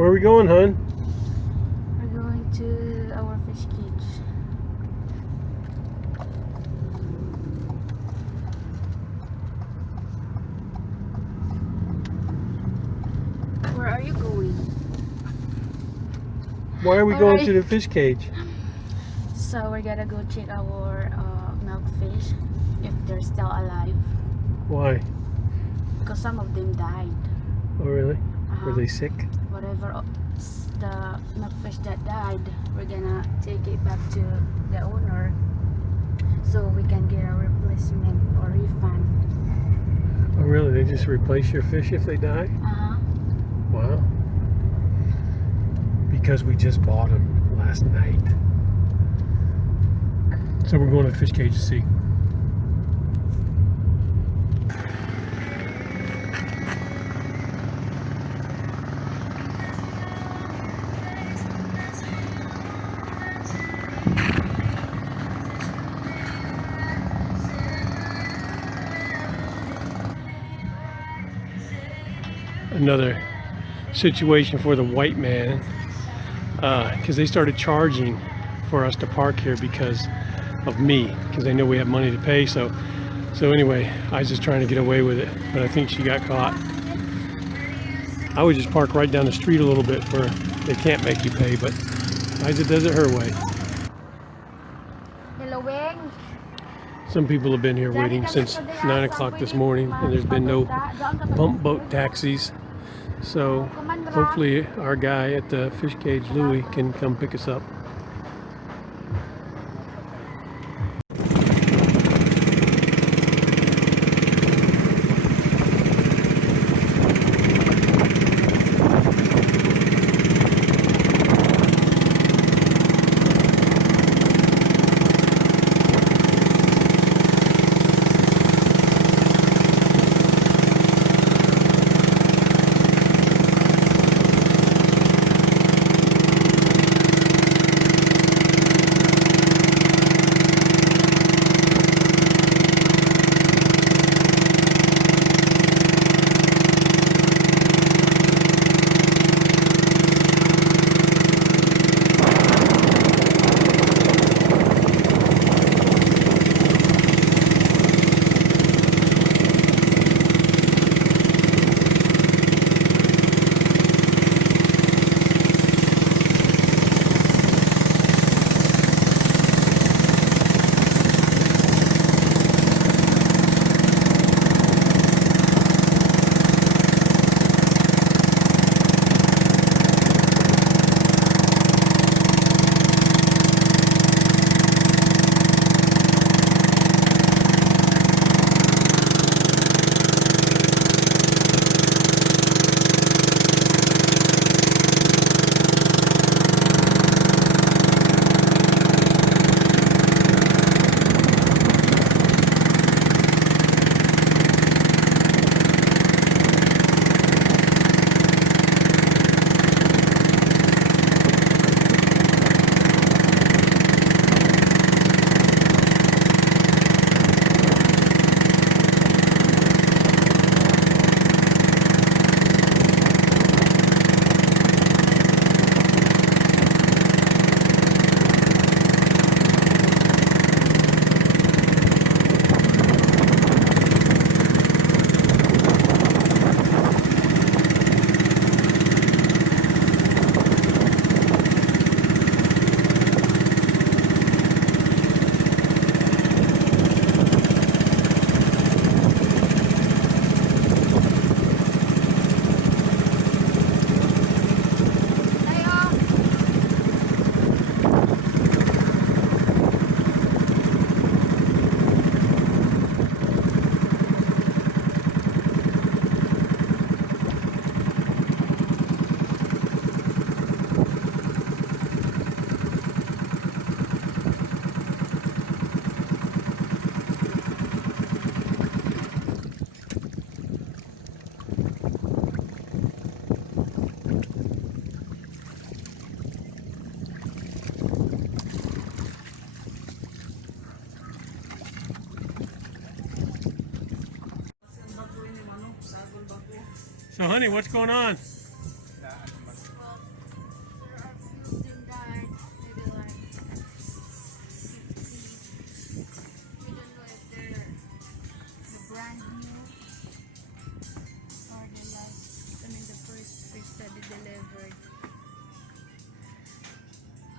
Where are we going, hon? We're going to our fish cage. Where are you going? Why are we going to the fish cage? So we're gonna go check our milkfish if they're still alive. Why? Because some of them died. Oh, really? Were they sick? Whatever the milkfish that died, we're gonna take it back to the owner so we can get a replacement or refund. Oh, really? They just replace your fish if they die? Wow. Because we just bought them last night. So we're going to the fish cage to see. Another situation for the white man, because they started charging for us to park here because of me, because they know we have money to pay. So anyway, I was just trying to get away with it, but I think she got caught. I would just park right down the street a little bit where they can't make you pay, but Isa does it her way. Some people have been here waiting since 9 o'clock this morning, and there's been no pump boat taxis. So hopefully our guy at the fish cage, Louis, can come pick us up. So honey, what's going on?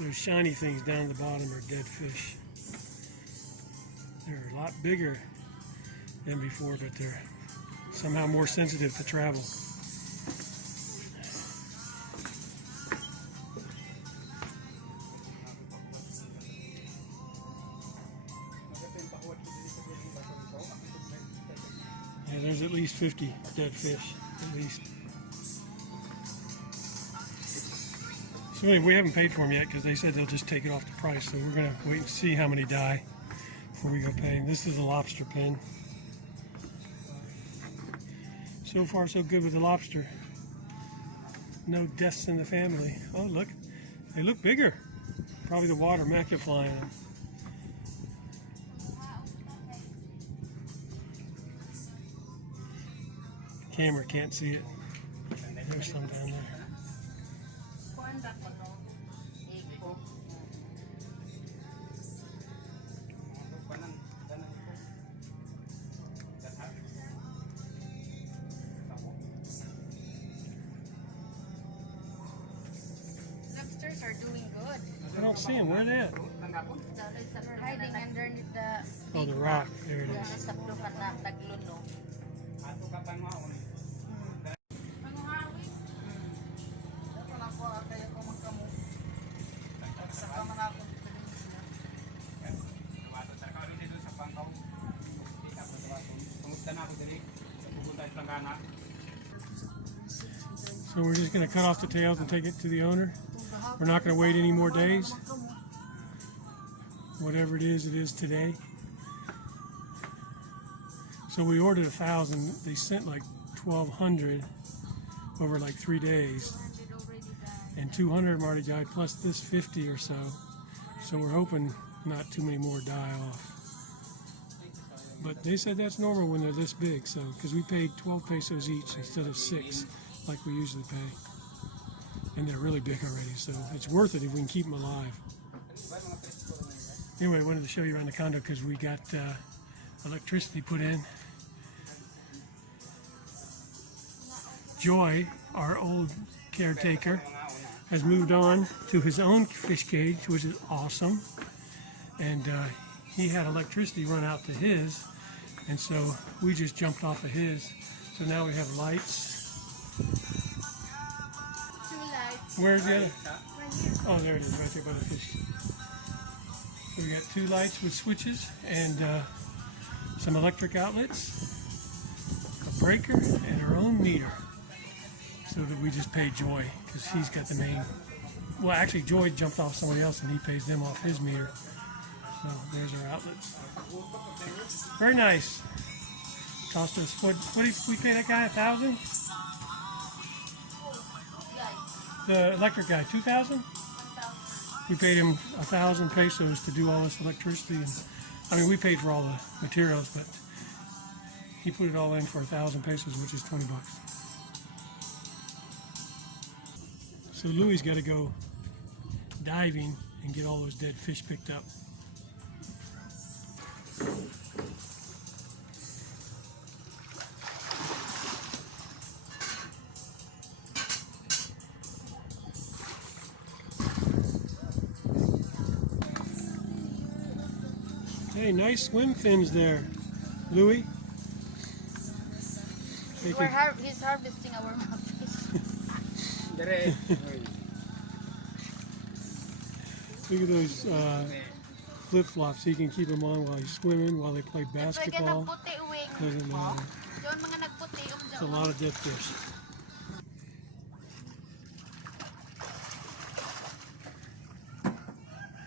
Those shiny things down at the bottom are dead fish. They're a lot bigger than before, but they're somehow more sensitive to travel. Yeah, there's at least 50 dead fish, at least. So anyway, we haven't paid for them yet because they said they'll just take it off the price. So we're gonna wait and see how many die before we go pay. This is the lobster pen. So far, so good with the lobster. No deaths in the family. Oh, look, they look bigger. Probably the water magnifying them. Camera can't see it. There's some down there. Lobsters are doing good. I don't see them. Where are they at? They're hiding underneath the Oh, the rock. There it is. So we're just going to cut off the tails and take it to the owner. We're not going to wait any more days. Whatever it is today. So we ordered 1,000. They sent like 1,200 over like 3 days. And 200 have already died, plus this 50 or so. So we're hoping not too many more die off. But they said that's normal when they're this big, so because we paid 12 pesos each instead of 6 like we usually pay. And they're really big already, so it's worth it if we can keep them alive. Anyway, I wanted to show you around the condo because we got electricity put in. Joy, our old caretaker, has moved on to his own fish cage, which is awesome. And he had electricity run out to his, and so we just jumped off of his. So now we have lights. 2 lights. Where's the other? Oh, there it is, right there by the fish. So we got 2 lights with switches and some electric outlets, a breaker, and our own meter. So that we just pay Joy because he's got the main. Well, actually, Joy jumped off somebody else and he pays them off his meter. So there's our outlets. Very nice. Cost us what did we pay that guy? 1,000? The electric guy, 2,000? We paid him 1,000 pesos to do all this electricity, and I mean we paid for all the materials, but he put it all in for 1,000 pesos, which is 20 bucks. So Louis got to go diving and get all those dead fish picked up. Hey, nice swim fins there, Louis. He's harvesting our mouthfish. Look at those flip-flops. He can keep them on while he's swimming, while they play basketball. Doesn't matter. It's a lot of dead fish.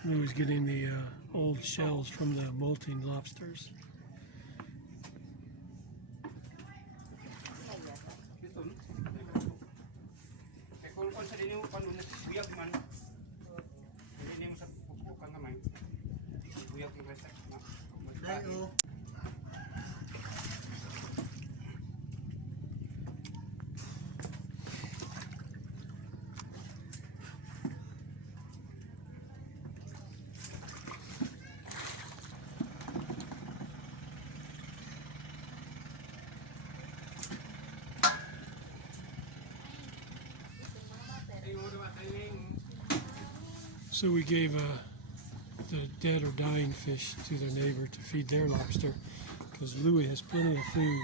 Louis getting the old shells from the molting lobsters. So we gave the dead or dying fish to their neighbor to feed their lobster because Louis has plenty of food.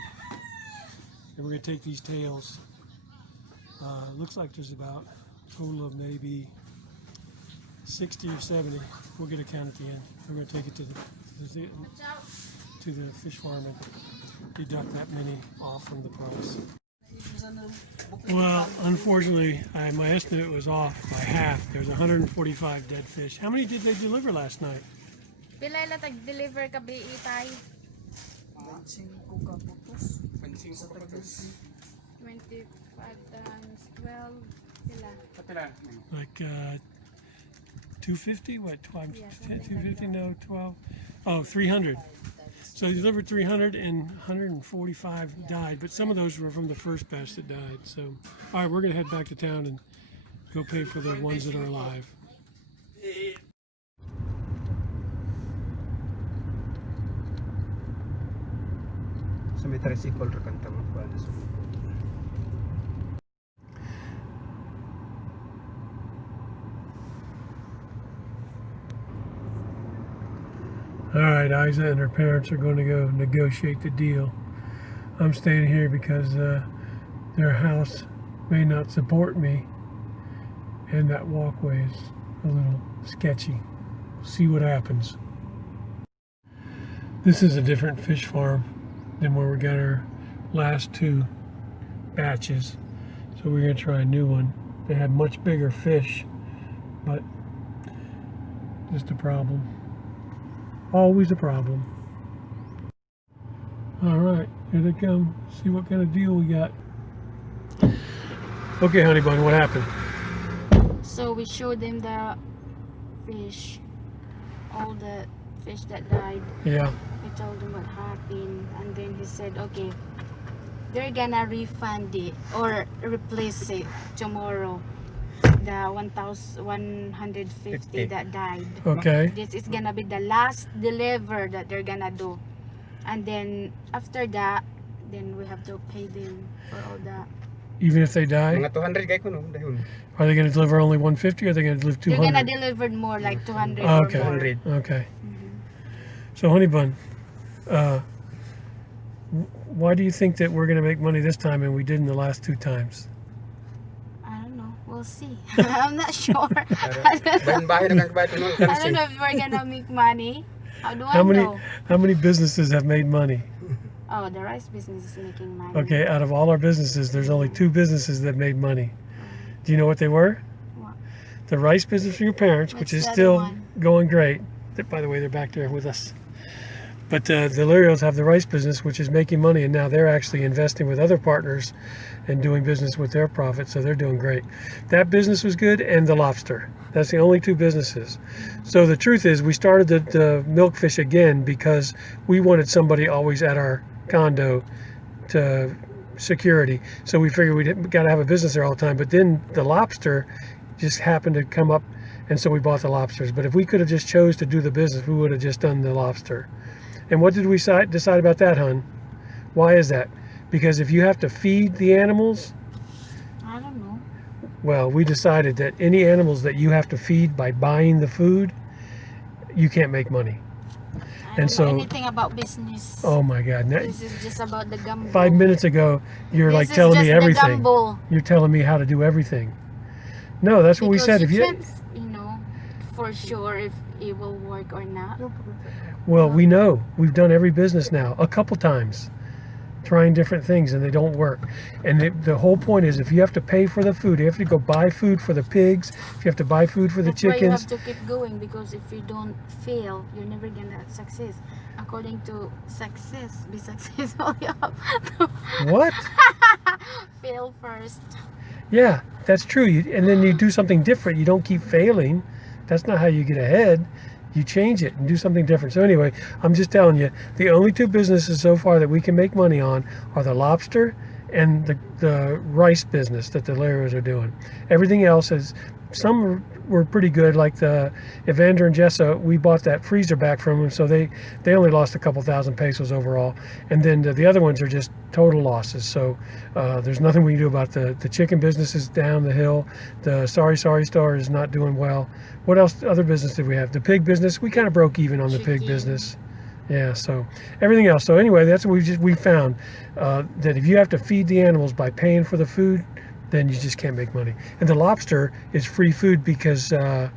And we're going to take these tails. Looks like there's about a total of maybe 60 or 70. We'll get a count at the end. We're going to take it to the fish farm and deduct that many off from the price. Well, unfortunately, my estimate was off by half. There's 145 dead fish. How many did they deliver last night? Pila ila tag-deliver ka BE tayo? 25 times 12. Pila? Like 250? What? 12, Yeah, 10, something like 250? No, 12. Oh, 300. So they delivered 300 and 145 died, but some of those were from the first batch that died. So, all right, we're going to head back to town and go pay for the ones that are alive. Sa may tricycle ra kanta mo pa. All right, Isa and her parents are going to go negotiate the deal. I'm staying here because their house may not support me, and that walkway is a little sketchy. See what happens. This is a different fish farm than where we got our last two batches, so we're going to try a new one. They had much bigger fish, but just a problem. Always a problem. All right, here they come. See what kind of deal we got. Okay, honey bun, what happened? So we showed them the fish, all the fish that died. Yeah. We told him what happened, and then he said, okay, they're gonna refund it or replace it tomorrow. The 1,150 that died. Okay. This is gonna be the last deliver that they're gonna do, and then after that, then we have to pay them for all that. Even if they die? Mga 200 kay ko no dahon. Are they going to deliver only 150 or are they going to deliver 200? They're gonna deliver more, like 200 Okay. or more. 200. Okay. So, honey bun, why do you think that we're going to make money this time and we didn't the last two times? I don't know. We'll see. I'm not sure. I Bahan-bahan na kang bato no don't kansi. know if we're gonna make money. How do I How many know? businesses have made money? Oh, the rice business is making money. Okay, out of all our businesses, there's only two businesses that made money. Do you know what they were? What? The rice business for your parents, which What's is the still other one? going great. By the way, they're back there with us. But the Lirios have the rice business, which is making money, and now they're actually investing with other partners and doing business with their profit, so they're doing great. That business was good, and the lobster. That's the only two businesses. So the truth is, we started the milkfish again because we wanted somebody always at our condo to security. So we figured we got to have a business there all the time. But then the lobster just happened to come up, and so we bought the lobsters. But if we could have just chose to do the business, we would have just done the lobster. And what did we decide about that, hon? Why is that? Because if you have to feed the animals, I don't know. well, we decided that any animals that you have to feed by buying the food, you can't make money. I And don't know so- anything about business. Oh my God. Now, This is just about the gumbo. 5 minutes ago, you're This like is telling just me the everything. gumbo. You're telling me how to do everything. No, that's what we Because said. you If you, can't, for sure if it will work or not. well, we know. We've done every business now a couple times, trying different things, and they don't work. And the whole point is, if you have to pay for the food, you have to go buy food for the pigs. If you have to buy food for the That's why you chickens, have to keep going, because if you don't fail, you're never gonna success. According to success, be successful, you have to what? fail first. Yeah, that's true. And then you do something different. You don't keep failing. That's not how you get ahead. You change it and do something different. So anyway, I'm just telling you, the only two businesses so far that we can make money on are the lobster and the rice business that the Larios are doing. Everything else is some were pretty good. Like the Evander and Jessa, we bought that freezer back from them, so they only lost a couple thousand pesos overall. And then the other ones are just total losses. So there's nothing we can do about the chicken business is down the hill. The Sorry Star is not doing well. What else? Other business did we have? The pig business, we kind of broke even on the pig Chicken. business. Yeah, so everything else. So anyway, that's what we found, that if you have to feed the animals by paying for the food, then you just can't make money. And the lobster is free food because oh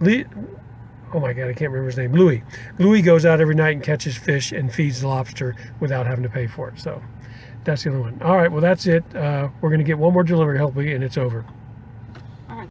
my God, I can't remember his name. Louis goes out every night and catches fish and feeds the lobster without having to pay for it. So that's the other one. All right, well that's it. We're gonna get one more delivery hopefully, and it's over.